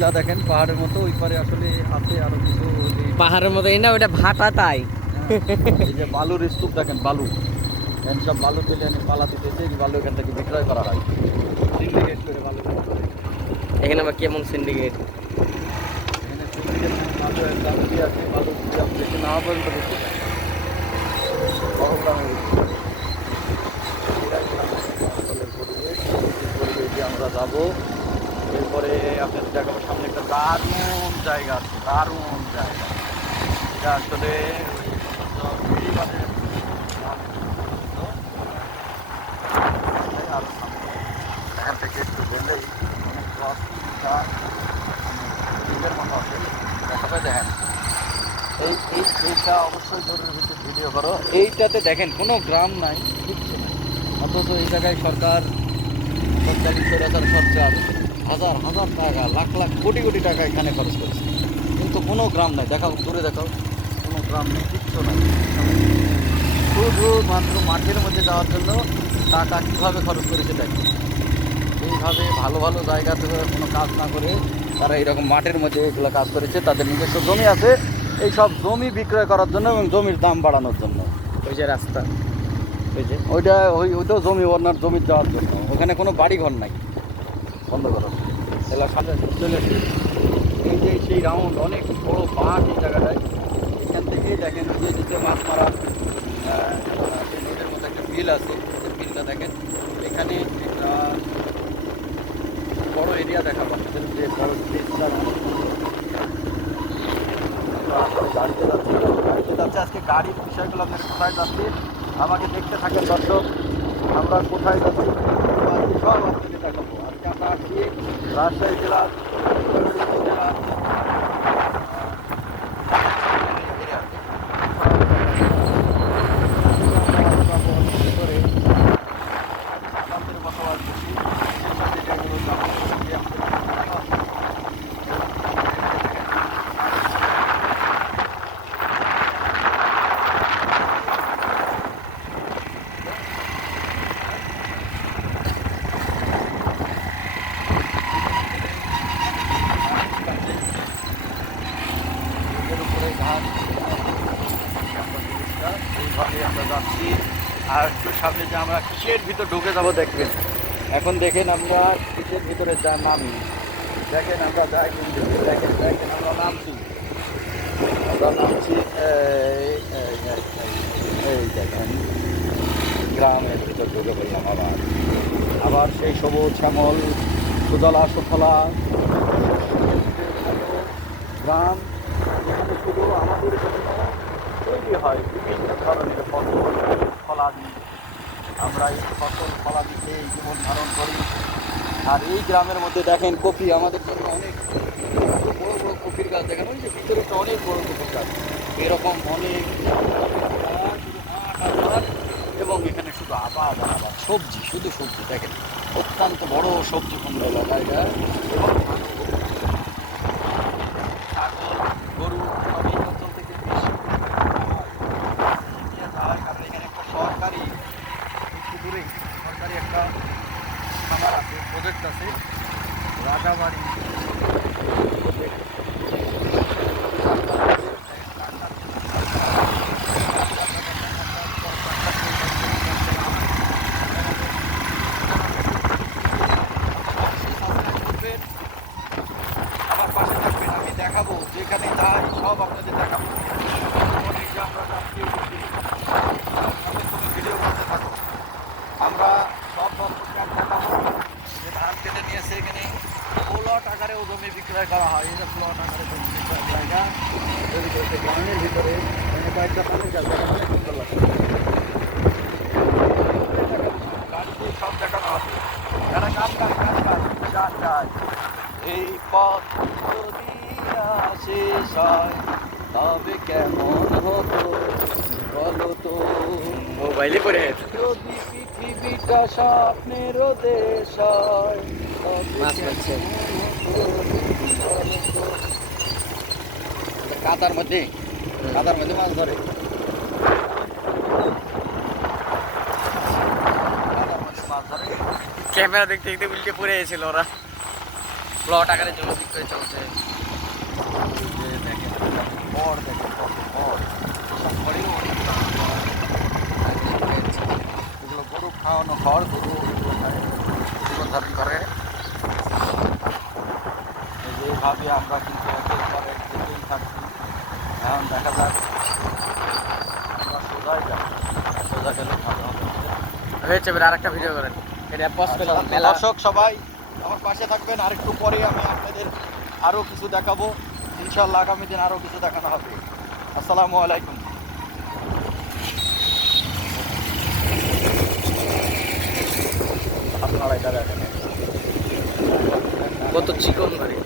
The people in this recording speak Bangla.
টিলা দেখেন পাহাড়ের মতো, ওই পারে আসলে আছে আরো কিছু পাহাড়ের মতো না, ওটা ভাটা তাই। এই যে বালুর স্তূপ দেখেন, বালু এখানে সব বালু তুলে এনে পালা দিতেছে, এই বালু এখান থেকে বিক্রয় করা হয় সিন্ডিকেট করে বালু বিক্রি করে। এখানে আবার কেমন সিন্ডিকেট? এখানে সিন্ডিকেট বালু একটা নদী আছে, বালু বেশি না পর্যন্ত বেশি বড় গ্রামে পরিবেশে আমরা যাবো। এরপরে আপনাদের দেখাবো সামনে একটা দারুণ জায়গা আছে, দারুণ জায়গা। এটা আসলে আরো সামনে এখান থেকে একটু গেলেই অনেক নিজের মতো আছে দেখাবে। দেখেন এইটা অবশ্যই জরুরি ভিত্তিক ভিডিও করো। এইটাতে দেখেন কোনো গ্রাম নাই, কিচ্ছু নাই, অথচ এই জায়গায় সরকার তৎকালীন স্বৈরাচার সরকার হাজার হাজার টাকা, লাখ লাখ কোটি কোটি টাকা এখানে খরচ করেছে, কিন্তু কোনো গ্রাম নাই। দেখাও, দূরে দেখাও, কোনো গ্রাম নেই, কিচ্ছু নাই। শুধুমাত্র মাঠের মধ্যে যাওয়ার জন্য টাকা কীভাবে খরচ করেছে দেখেন। এইভাবে ভালো ভালো জায়গাতে কোনো কাজ না করে তারা এইরকম মাঠের মধ্যে এগুলো কাজ করেছে। তাদের নিজস্ব জমি আছে, এই সব জমি বিক্রয় করার জন্য এবং জমির দাম বাড়ানোর জন্য। ওই যে রাস্তা, ওই যে ওইটাও জমি, ওনার জমি যাওয়ার জন্য। ওখানে কোনো বাড়ি ঘর নাই, বন্ধ করো এগুলো সামনে চলে আসে। এই যে সেই রাউন্ড অনেক বড় মাঠ এই জায়গাটায়। এখান থেকেই দেখেন ওই যে নিচে মাছ মারার সেই নদীর মতো একটা বিল আছে, বিলটা দেখেন। এখানে একটা বড় এরিয়া দেখাবো আপনাদের, যে বড় ব্রিজটা গাড়িতে যাচ্ছে। আজকে গাড়ির বিষয়গুলো আপনার কোথায় যাচ্ছি আমাকে দেখতে থাকেন দর্শক, আমরা কোথায় যাচ্ছি সব আপনাকে দেখাবো। আজকে আমরা আসছি রাজশাহী জেলার বসবাস এইভাবে আমরা যাচ্ছি। আর একটু সামনে যে আমরা কিসের ভিতর ঢুকে যাবো দেখবেন। এখন দেখেন আমরা কিসের ভিতরে যা নামি, দেখেন আমরা যাই কিন্তু দেখেন দেখেন আমরা নামছি এই দেখেন গ্রামের ভিতর ঢুকে পড়লাম। আবার সেই সবুজ শ্যামল সুজলা সুফলা গ্রাম, যেখানে শুধু আমাদের জন্য তৈরি হয় বিভিন্ন ধরনের ফসল ফলাদি। আমরা এই ফসল ফলাদি খেয়ে জীবন ধারণ করি। আর এই গ্রামের মধ্যে দেখেন কপি, আমাদের জন্য অনেক বড় বড় কপির গাছ দেখেন, ওই যে ভিতরে একটা অনেক বড় কপির গাছ, এরকম অনেক। এবং এখানে শুধু আবাদ আবাদ সবজি, শুধু সবজি দেখেন, অত্যন্ত বড় সবজি খন্ড এলাকা এটা। এবং ছাগল গরু সব এই অঞ্চল থেকে বেশি যায়, কারণ এখানে একটা সরকারি একটু দূরে সরকারি একটা খামার আছে, প্রজেক্ট আছে রাজাবাড়ি আমার পাশে থাকবেন, আমি দেখাবো যেখানে যাই সব আপনাদের দেখাবো। অনেক যে আমরা যাচ্ছি ভিডিও করতে থাকো, আমরা সব দর্শককে দেখাবো যে ধান কেটে নিয়েছে। এখানে প্লট আকারেও জমি বিক্রয় করা হয়, এটা প্লট আকারে জমি বিক্রয় জায়গা তৈরি করেছে গ্রামের ভিতরে। এখানে কয়েকটা পানির গাছ দেখেন, অনেক সুন্দর লাগছে। গাড়িতে সব দেখানো আছে, যারা গাছ গাছ গাছ গাছ গাছ গাছ। এই পথ যদি শেষ হয় তবে কেমন হতো বলো তো, মোবাইলে পড়ে গেছে। যদি পৃথিবীটা স্বপ্নের দেশ হয় মাছ মারছে কাদার মধ্যে, কাদার মধ্যে মাছ ধরে, কাদার মধ্যে মাছ ধরে। ক্যামেরা দেখতে দেখতে উল্টে পড়ে গেছিল ওরা। প্লট আকারে জমি বিক্রি চলছে। যে দেখেন খড়, দেখেন কত খড়, সব খড়েও অনেক দাম। এগুলো গরু খাওয়ানো খড়, গরু এগুলো খায়, জীবনধারণ করে। এই যে এইভাবে আমরা কিন্তু একের পর এক যেতেই থাকছি। এখন দেখা যাক আমরা সোজাই যাই, সোজা গেলে ভালো হবে। হয়েছে, এবার আর একটা ভিডিও করেন। এটা পোস্ট করলাম আচ্ছা, মেলা। দর্শক সবাই আমার পাশে থাকবেন, আরেকটু পরে আমি আপনাদের আরও কিছু দেখাবো। ইনশাল্লাহ আগামী দিন আরও কিছু দেখানো হবে। আসসালামু আলাইকুম। আপনারা এটা দেখেন কত চিকন করে।